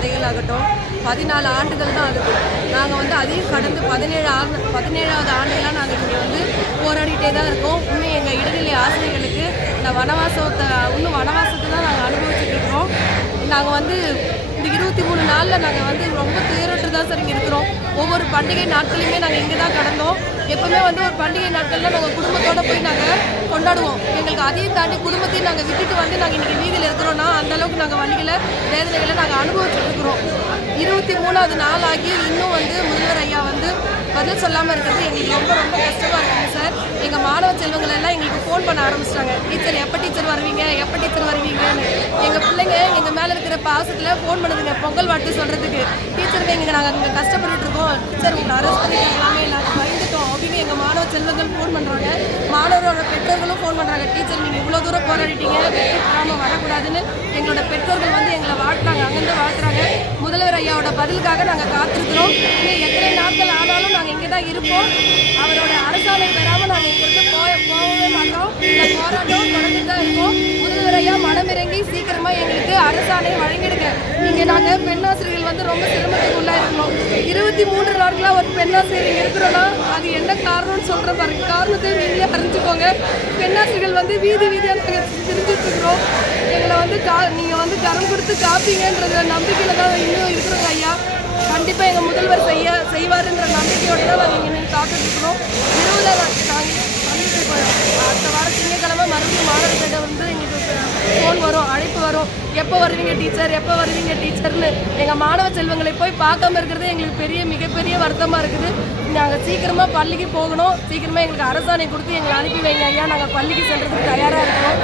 கதைகள் ஆகட்டும் 14 ஆண்டுகள் தான் ஆகுது. நாங்கள் வந்து அதையும் கடந்து 17வது ஆண்டுகளாக நாங்கள் இங்கே வந்து போராடிட்டே தான் இருக்கோம். இன்னும் எங்கள் இடைநிலை ஆசிரியர்களுக்கு இந்த வனவாசத்தை தான் நாங்கள் அனுபவிச்சுட்டு இருக்கிறோம். நாங்கள் வந்து இந்த 23 நாளில் நாங்கள் வந்து ரொம்ப துயரற்று தான் சார் இங்கே இருக்கிறோம். ஒவ்வொரு பண்டிகை நாட்களையுமே நாங்கள் இங்கே தான் கடந்தோம். எப்போவுமே வந்து ஒரு பண்டிகை நாட்களில் நாங்கள் குடும்பத்தோடு போய் நாங்கள் கொண்டாடுவோம். எங்களுக்கு அதையும் தாண்டி குடும்பத்தையும் நாங்கள் விட்டுட்டு வந்து நாங்கள் இன்றைக்கி வீதியில் இருக்கிறோன்னா அந்தளவுக்கு நாங்கள் வழிகளை வேதனைகளை நாங்கள் அனுபவிச்சுட்டு இருக்கிறோம். 23வது நாள் ஆகி இன்னும் வந்து முதல்வர் ஐயா வந்து பதில் சொல்லாமல் இருக்கிறது எங்களுக்கு ரொம்ப ரொம்ப கஷ்டமாக இருக்குங்க சார். எங்கள் மாணவ செல்வங்கள் எல்லாம் எங்களுக்கு ஃபோன் பண்ண ஆரம்பிச்சிட்டாங்க. டீச்சர் எப்போ டீச்சர் வருவீங்கன்னு. எங்கள் பிள்ளைங்க எங்கள் மேலே இருக்கிற பாசத்தில் ஃபோன் பண்ணுதுங்க பொங்கல் வாழ்த்து சொல்கிறதுக்கு. டீச்சருங்க நாங்கள் இங்கே கஷ்டப்பட்டுட்டு இருக்கோம், டீச்சர் உங்களை அரெஸ்ட் பண்ணிட்டாங்களாமே, நாங்கள் பயந்துட்டோம் அப்படின்னு எங்கள் மாணவ செல்வங்கள் ஃபோன் பண்ணுறாங்க. மாணவரோட பெற்றோர்களும் ஃபோன் பண்ணுறாங்க. டீச்சர் நீங்கள் இவ்வளோ தூரம் போராடிட்டீங்க, வெற்றி பெறாமல் வரக்கூடாதுன்னு எங்களோட பெற்றோர்கள் வந்து எங்களை வாழ்த்துறாங்க. அங்கேருந்து வாழ்த்துறாங்க. முதல்வர் ஐயாவோட பதிலுக்காக நாங்கள் காத்திருக்கிறோம். இன்னும் எத்தனை நாட்கள் ஆனாலும் நாங்கள் இங்கே தான் இருப்போம். அவரோட அரசாணை பெறாமல் நாங்கள் இங்கிருந்து போகவே மாட்டோம். இந்த போராட்டம் தொடர்ந்து தான் இருக்கோம். முதல்வர் ஐயா மனமிறங்கி சீக்கிரமாக எங்களுக்கு அரசாணை வழங்கிடுங்க. இங்கே நாங்கள் பெண்ணாசிரியர்கள் வந்து ரொம்ப சிரமத்துக்கு உள்ளாயிருக்கோம். 23 நாட்களாக ஒரு பெண்ணாசிரியர் இங்கே இருக்கிறோன்னா அது என்ன காரணம்னு சொல்கிற பாருங்க. காரணத்தை நீங்களே அறிஞ்சுக்கோங்க. பெண்ணாசிரியர்கள் வந்து வீதியாக நாங்கள் தெரிஞ்சுட்ருக்குறோம். எங்களை வந்து நீங்கள் வந்து கரம் கொடுத்து காப்பீங்கன்றத நம்பிக்கையில் தான் இன்னும் இருக்கிறோங்க ஐயா. கண்டிப்பாக எங்கள் முதல்வர் செய்வாருன்ற நம்பிக்கையோடு தான் நாங்கள் இங்கே காத்துட்ருக்குறோம். 20 நாங்கள் அடுத்த வாரம் திங்கட்கிழமை மறுபடியும் மாணவர்களிடம் வந்து எங்களுக்கு ஃபோன் வரும், அழைப்பு வரும். எப்போ வருவீங்க டீச்சர்னு. எங்கள் மாணவ செல்வங்களை போய் பார்க்காம இருக்கிறது எங்களுக்கு மிகப்பெரிய வருத்தமாக இருக்குது. நாங்கள் சீக்கிரமாக பள்ளிக்கு போகணும். சீக்கிரமாக எங்களுக்கு அரசாணை கொடுத்து எங்களை அனுப்பி வைங்க ஐயா. நாங்கள் பள்ளிக்கு செல்றதுக்கு தயாராக இருக்கோம்.